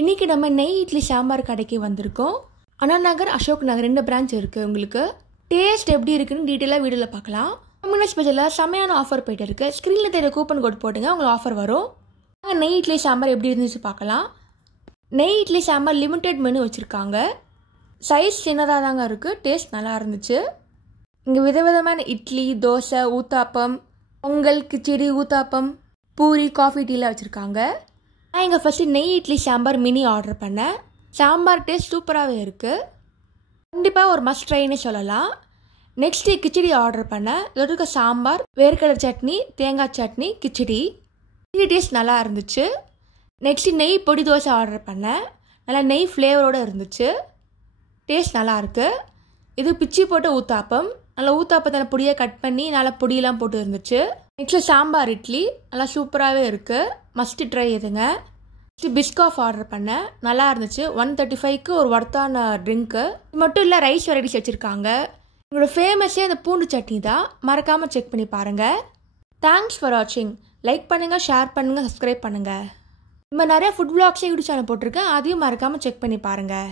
இன்றைக்கி நம்ம நெய் இட்லி சாம்பார் கடைக்கு வந்திருக்கோம். அண்ணா நகர், அசோக் நகர் 2 பிரான்ச் இருக்குது. உங்களுக்கு டேஸ்ட் எப்படி இருக்குன்னு டீட்டெயிலாக வீடியோவில் பார்க்கலாம். தமிழ் ஸ்பெஷலாக செம்மையான ஆஃபர் போய்ட்டு இருக்குது. ஸ்க்ரீனில் தெரிய கூப்பன் கோட் போட்டுங்க, உங்களுக்கு ஆஃபர் வரும். நெய் இட்லி சாம்பார் எப்படி இருந்துச்சு பார்க்கலாம். நெய் இட்லி சாம்பார் லிமிட்டெட் மெனு வச்சுருக்காங்க. சைஸ் சின்னதாக தாங்க இருக்குது. டேஸ்ட் நல்லா இருந்துச்சு. இங்கே விதவிதமான இட்லி, தோசை, ஊத்தாப்பம், பொங்கல், கிச்சடி, ஊத்தாப்பம், பூரி, காஃபி, டீலாம் வச்சுருக்காங்க. நான் இங்கே ஃபஸ்ட்டு நெய் இட்லி சாம்பார் மினி ஆர்டர் பண்ணேன். சாம்பார் டேஸ்ட் சூப்பராகவே இருக்குது. கண்டிப்பாக ஒரு மஸ்ட் ட்ரைன்னு சொல்லலாம். நெக்ஸ்ட்டு கிச்சடி ஆர்டர் பண்ணேன். இதோட இருக்க சாம்பார், வேர்க்கடலை சட்னி, தேங்காய் சட்னி, கிச்சடி டேஸ்ட் நல்லா இருந்துச்சு. நெக்ஸ்ட்டு நெய் பொடி தோசை ஆர்டர் பண்ணேன். நல்லா நெய் ஃப்ளேவரோடு இருந்துச்சு. டேஸ்ட் நல்லாயிருக்கு. இது பிச்சி போட்ட ஊத்தாப்பம். நல்லா ஊத்தாப்பத்தை பொடியாக கட் பண்ணி நல்லா பொடியெல்லாம் போட்டு இருந்துச்சு. நெக்ஸ்ட்டு சாம்பார் இட்லி நல்லா சூப்பராகவே இருக்குது. மஸ்ட்டு ட்ரை இதுங்க. நெக்ஸ்ட்டு பிஸ்காஃப் ஆர்டர் பண்ணேன். நல்லா இருந்துச்சு. 135க்கு ஒரு ஒர்த்தான ட்ரிங்க்கு. இது மட்டும் இல்லை, ரைஸ் வெரைட்டிஸ் வச்சுருக்காங்க. எங்களோட ஃபேமஸே அந்த பூண்டு சட்னி தான். மறக்காமல் செக் பண்ணி பாருங்கள். தேங்க்ஸ் ஃபார் வாட்சிங். லைக் பண்ணுங்கள், ஷேர் பண்ணுங்கள், சப்ஸ்கிரைப் பண்ணுங்கள். நம்ம நிறையா ஃபுட் விளாக்ஸே யூடியூப் சேனல் போட்டிருக்கேன். அதையும் மறக்காமல் செக் பண்ணி பாருங்கள்.